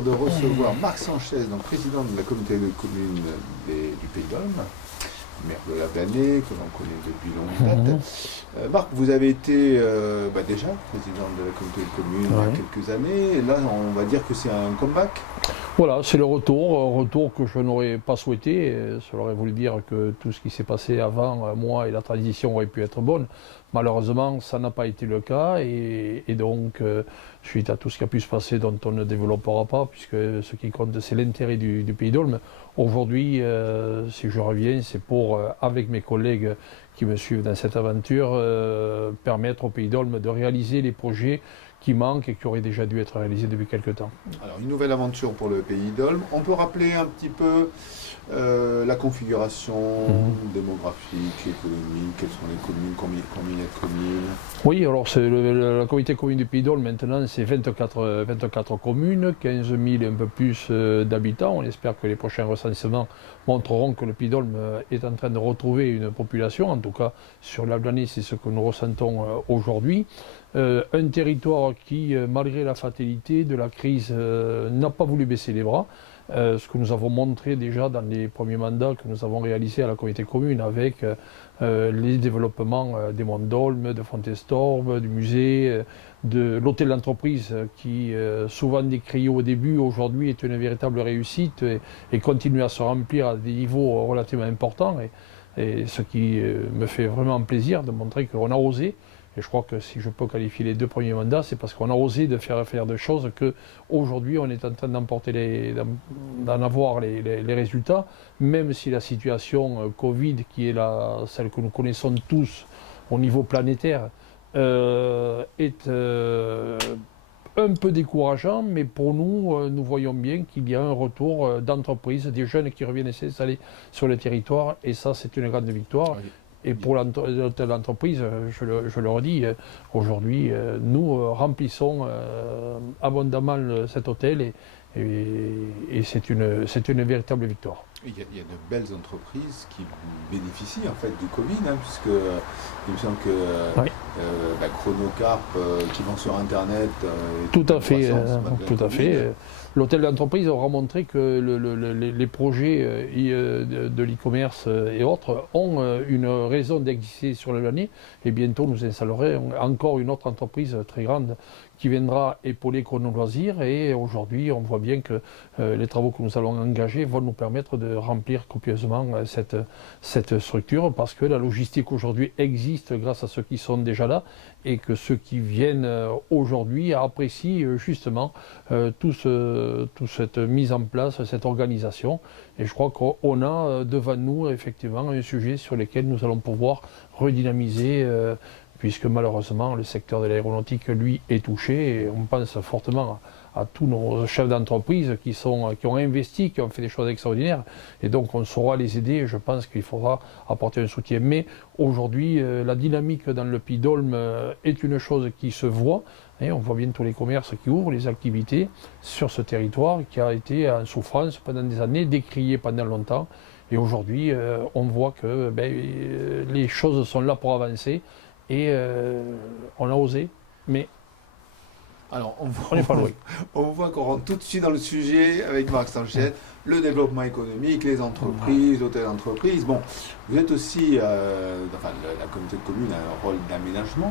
plaisir de recevoir Marc Sanchez, donc président de la communauté de communes du Pays d'Olme, maire de la Blanée, que l'on connaît depuis longue date. Marc, vous avez été déjà président de la communauté de communes il y a quelques années, et là on va dire que c'est un comeback. Voilà, c'est le retour, un retour que je n'aurais pas souhaité. Cela aurait voulu dire que tout ce qui s'est passé avant moi et la transition aurait pu être bonne. Malheureusement, ça n'a pas été le cas et donc, suite à tout ce qui a pu se passer dont on ne développera pas, puisque ce qui compte, c'est l'intérêt du Pays d'Olme. Aujourd'hui, si je reviens, c'est pour, avec mes collègues qui me suivent dans cette aventure, permettre au Pays d'Olme de réaliser les projets qui manquent et qui auraient déjà dû être réalisés depuis quelques temps. Alors, une nouvelle aventure pour le Pays d'Olme. On peut rappeler un petit peu la configuration démographique, économique, quelles sont les communes, combien il y a de communes? Oui, alors la communauté commune du Pays d'Olme maintenant c'est 24 communes, 15 000 et un peu plus d'habitants. On espère que les prochains recensements montreront que le Pays d'Olme est en train de retrouver une population. En tout cas, sur la Blanée, c'est ce que nous ressentons aujourd'hui. Un territoire qui, malgré la fatalité de la crise, n'a pas voulu baisser les bras. Ce que nous avons montré déjà dans les premiers mandats que nous avons réalisés à la communauté commune avec les développements des Monts d'Olme, de Fontestorbe, du musée, de l'hôtel d'entreprise qui, souvent décrié au début, aujourd'hui est une véritable réussite et continue à se remplir à des niveaux relativement importants. Et ce qui me fait vraiment plaisir de montrer qu'on a osé. Et je crois que si je peux qualifier les 2 premiers mandats, c'est parce qu'on a osé de faire des choses qu'aujourd'hui on est en train d'en avoir les résultats, même si la situation Covid, qui est celle que nous connaissons tous au niveau planétaire, est un peu décourageant, mais pour nous, nous voyons bien qu'il y a un retour d'entreprises, des jeunes qui reviennent s'installer sur le territoire, et ça c'est une grande victoire. Oui. Et pour l'entreprise, je le redis, aujourd'hui, nous remplissons abondamment cet hôtel et c'est une véritable victoire. Il y a de belles entreprises qui bénéficient en fait du Covid, puisque il me semble que Chronocarp qui vont sur Internet. Tout à fait, tout à fait. L'hôtel d'entreprise aura montré que les projets de l'e-commerce et autres ont une raison d'exister sur l'année. Et bientôt, nous installerons encore une autre entreprise très grande qui viendra épauler Chrono Loisirs. Et aujourd'hui, on voit bien que les travaux que nous allons engager vont nous permettre de remplir copieusement cette structure, parce que la logistique aujourd'hui existe grâce à ceux qui sont déjà là et que ceux qui viennent aujourd'hui apprécient justement toute cette mise en place, cette organisation. Et je crois qu'on a devant nous effectivement un sujet sur lequel nous allons pouvoir redynamiser puisque malheureusement le secteur de l'aéronautique, lui, est touché. Et on pense fortement à tous nos chefs d'entreprise qui ont investi, qui ont fait des choses extraordinaires. Et donc on saura les aider. Je pense qu'il faudra apporter un soutien. Mais aujourd'hui, la dynamique dans le Pays d'Olme est une chose qui se voit. Et on voit bien tous les commerces qui ouvrent, les activités sur ce territoire qui a été en souffrance pendant des années, décrié pendant longtemps. Et aujourd'hui, on voit que les choses sont là pour avancer. Et on a osé, mais alors on n'est pas loin. On voit qu'on rentre tout de suite dans le sujet avec Marc Sanchez, le développement économique, les entreprises, l'hôtel d'entreprise. Bon, vous êtes aussi, la communauté de communes a un rôle d'aménagement,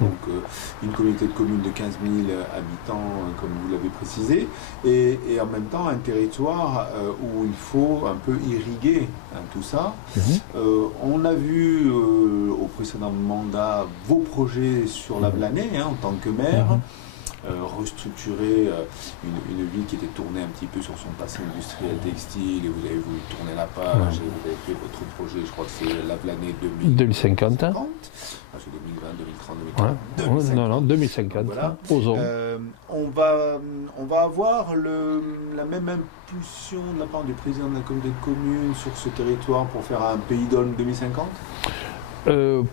donc une communauté de communes de 15 000 habitants, comme vous l'avez précisé, et en même temps un territoire où il faut un peu irriguer tout ça. On a vu au précédent mandat vos projets sur la Blanée en tant que maire. Restructurer une ville qui était tournée un petit peu sur son passé industriel textile, et vous avez voulu tourner la page, et vous avez fait votre projet, je crois que c'est la Blanée 2050. C'est 2020, 2030, 2040, 2050. Non, 2050, voilà. On va avoir la même impulsion de la part du président de la communauté de communes sur ce territoire pour faire un Pays d'Olme 2050.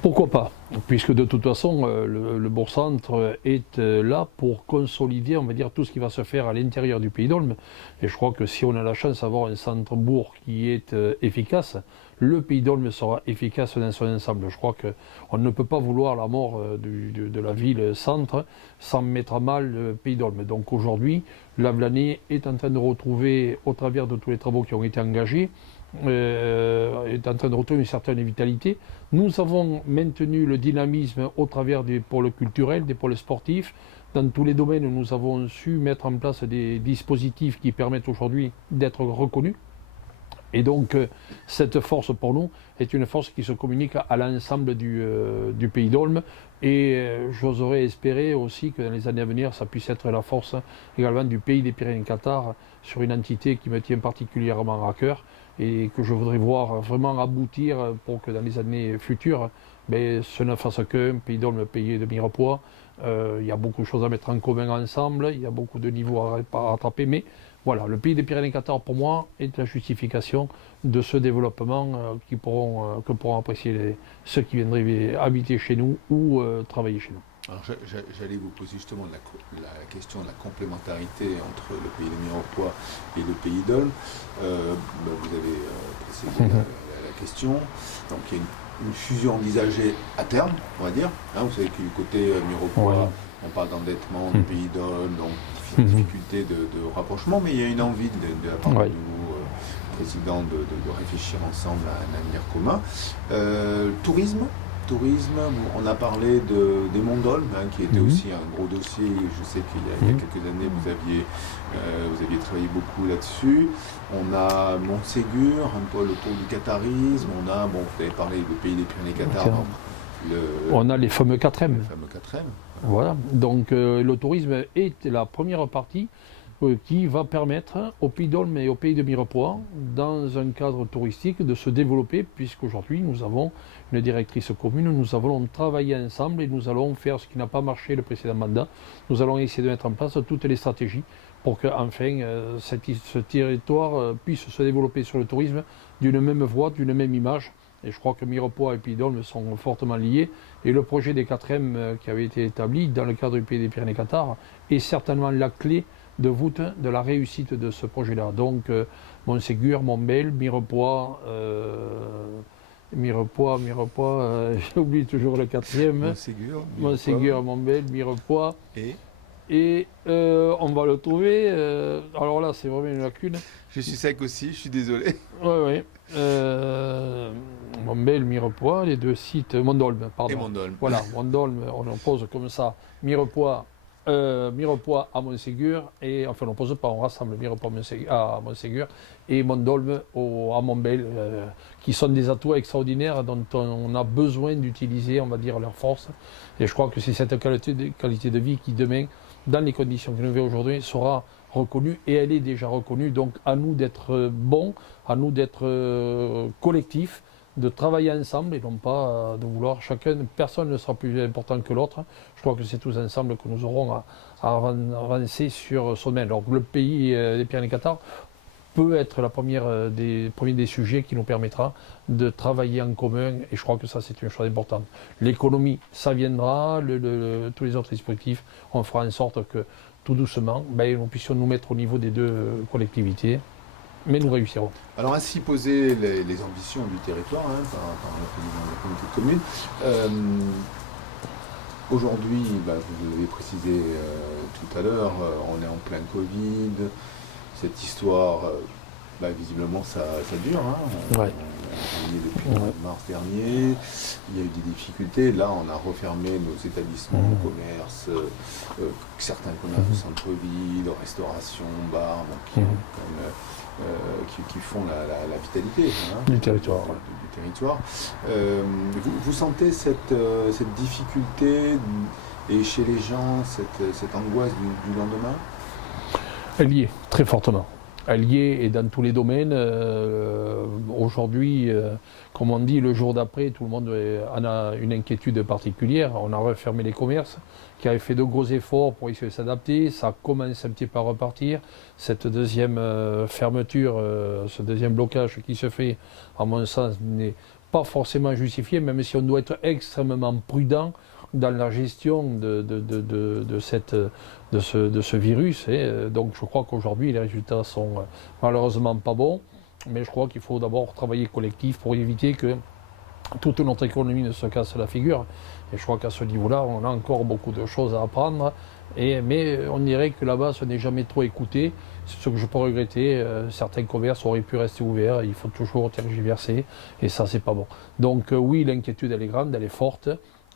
Pourquoi pas? Puisque de toute façon, le bourg-centre est là pour consolider, on va dire, tout ce qui va se faire à l'intérieur du Pays d'Olme. Et je crois que si on a la chance d'avoir un centre-bourg qui est efficace, le Pays d'Olme sera efficace dans son ensemble. Je crois qu'on ne peut pas vouloir la mort de la ville-centre sans mettre à mal le Pays d'Olme. Donc aujourd'hui, Lavelanet est en train de retrouver, au travers de tous les travaux qui ont été engagés, est en train de retrouver une certaine vitalité. Nous avons maintenu le dynamisme au travers des pôles culturels, des pôles sportifs. Dans tous les domaines, nous avons su mettre en place des dispositifs qui permettent aujourd'hui d'être reconnus. Et donc, cette force pour nous est une force qui se communique à l'ensemble du Pays d'Olme. Et j'oserais espérer aussi que dans les années à venir, ça puisse être la force également du Pays des Pyrénées-Cathares sur une entité qui me tient particulièrement à cœur et que je voudrais voir vraiment aboutir pour que dans les années futures, ce ne fasse qu'un Pays d'Olme, Pays de Mirepoix. Il y a beaucoup de choses à mettre en commun ensemble, il y a beaucoup de niveaux à rattraper, mais voilà, le Pays des Pyrénées-Cathares, pour moi, est la justification de ce développement que pourront apprécier ceux qui viendraient habiter chez nous ou travailler chez nous. Alors j'allais vous poser justement la question de la complémentarité entre le Pays de Mirepoix et le Pays d'Olme. Vous avez précisé la question. Donc il y a une fusion envisagée à terme, on va dire. Vous savez que du côté Mirepoix, on parle d'endettement du Pays d'Olme, donc difficulté de rapprochement, mais il y a une envie de la part du nouveau président de réfléchir ensemble à un avenir commun. Tourisme, on a parlé des Monts d'Olme, qui était aussi un gros dossier. Je sais qu'il y a quelques années, vous aviez travaillé beaucoup là-dessus. On a Montségur, un peu autour du catharisme. On a, vous avez parlé du Pays des Pyrénées-Cathares. On a les fameux 4M. Voilà. Voilà, donc le tourisme est la première partie qui va permettre au Pays d'Olme et au Pays de Mirepoix, dans un cadre touristique, de se développer, puisqu'aujourd'hui nous avons une directrice commune, nous allons travailler ensemble et nous allons faire ce qui n'a pas marché le précédent mandat. Nous allons essayer de mettre en place toutes les stratégies pour que enfin ce territoire puisse se développer sur le tourisme d'une même voie, d'une même image. Et je crois que Mirepoix et Pays d'Olme sont fortement liés. Et le projet des 4M qui avait été établi dans le cadre du Pays des Pyrénées-Cathares est certainement la clé de voûte de la réussite de ce projet-là. Donc Montségur, Montbel, Mirepoix, j'ai oublié toujours le 4e. Montségur, Montbel, Mirepoix. Et on va le trouver. Alors là, c'est vraiment une lacune. Je suis sec aussi, je suis désolé. Oui. Montbel, Mirepoix, les deux sites, Mont-d'Olme, pardon. Et Mont-d'Olme. Voilà, Mont-d'Olme, on en pose comme ça. Mirepoix à Montségur, et enfin on ne pose pas, on rassemble Mirepoix à Montségur et Mont-d'Olme à Montbel, qui sont des atouts extraordinaires dont on a besoin d'utiliser, on va dire, leur force. Et je crois que c'est cette qualité de vie qui demain, dans les conditions que nous vivons aujourd'hui, sera reconnue, et elle est déjà reconnue. Donc à nous d'être bons, à nous d'être collectifs, de travailler ensemble et non pas de vouloir personne ne sera plus important que l'autre. Je crois que c'est tous ensemble que nous aurons à avancer sur ce domaine. Alors le Pays des Pyrénées-Cathares peut être la premiers des sujets qui nous permettra de travailler en commun, et je crois que ça c'est une chose importante. L'économie, ça viendra, tous les autres dispositifs, on fera en sorte que tout doucement, nous puissions nous mettre au niveau des deux collectivités. Mais nous réussirons. Alors ainsi poser les ambitions du territoire par le président de la communauté de communes. Aujourd'hui, vous l'avez précisé tout à l'heure, on est en plein Covid. Cette histoire, visiblement, ça dure. On est depuis mars dernier. Il y a eu des difficultés. Là, on a refermé nos établissements, nos commerces, certains commerces de centre-ville, restauration, bars, qui font la vitalité du territoire. Du territoire. Vous sentez cette difficulté et chez les gens cette angoisse du lendemain? Elle y est, très fortement. elle y est et dans tous les domaines. Aujourd'hui, comme on dit, le jour d'après, tout le monde en a une inquiétude particulière. On a refermé les commerces, qui avaient fait de gros efforts pour essayer de s'adapter. Ça commence un petit peu à repartir. Cette deuxième fermeture, ce deuxième blocage qui se fait, à mon sens, n'est pas forcément justifié, même si on doit être extrêmement prudent dans la gestion de ce virus. Donc je crois qu'aujourd'hui, les résultats sont malheureusement pas bons. Mais je crois qu'il faut d'abord travailler collectif pour éviter que toute notre économie ne se casse la figure. Et je crois qu'à ce niveau-là, on a encore beaucoup de choses à apprendre. Mais on dirait que là-bas, ce n'est jamais trop écouté. C'est ce que je peux regretter. Certains commerces auraient pu rester ouverts. Il faut toujours tergiverser. Et ça, c'est pas bon. Donc oui, l'inquiétude, elle est grande, elle est forte.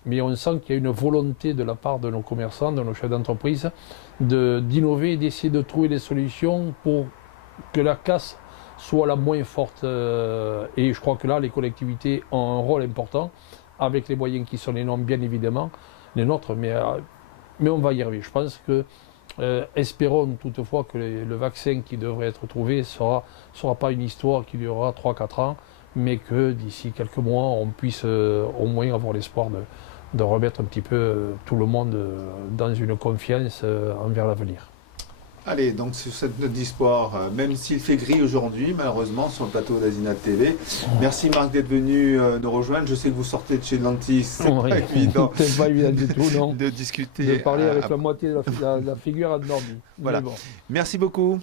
Mais on sent qu'il y a une volonté de la part de nos commerçants, de nos chefs d'entreprise, d'innover et d'essayer de trouver des solutions pour que la casse soit la moins forte. Et je crois que là, les collectivités ont un rôle important, avec les moyens qui sont les nôtres, bien évidemment, les nôtres, mais on va y arriver. Je pense que, espérons toutefois que le vaccin qui devrait être trouvé sera pas une histoire qui durera 3-4 ans, mais que d'ici quelques mois, on puisse au moins avoir l'espoir de remettre un petit peu tout le monde dans une confiance envers l'avenir. Allez, donc sur cette note d'espoir, même s'il fait gris aujourd'hui, malheureusement, sur le plateau d'Asinat TV. Merci Marc d'être venu nous rejoindre. Je sais que vous sortez de chez Lantis, c'est pas évident. C'est pas évident du tout, non. De discuter. De parler avec la moitié de la figure endormie. Voilà. Bon. Merci beaucoup.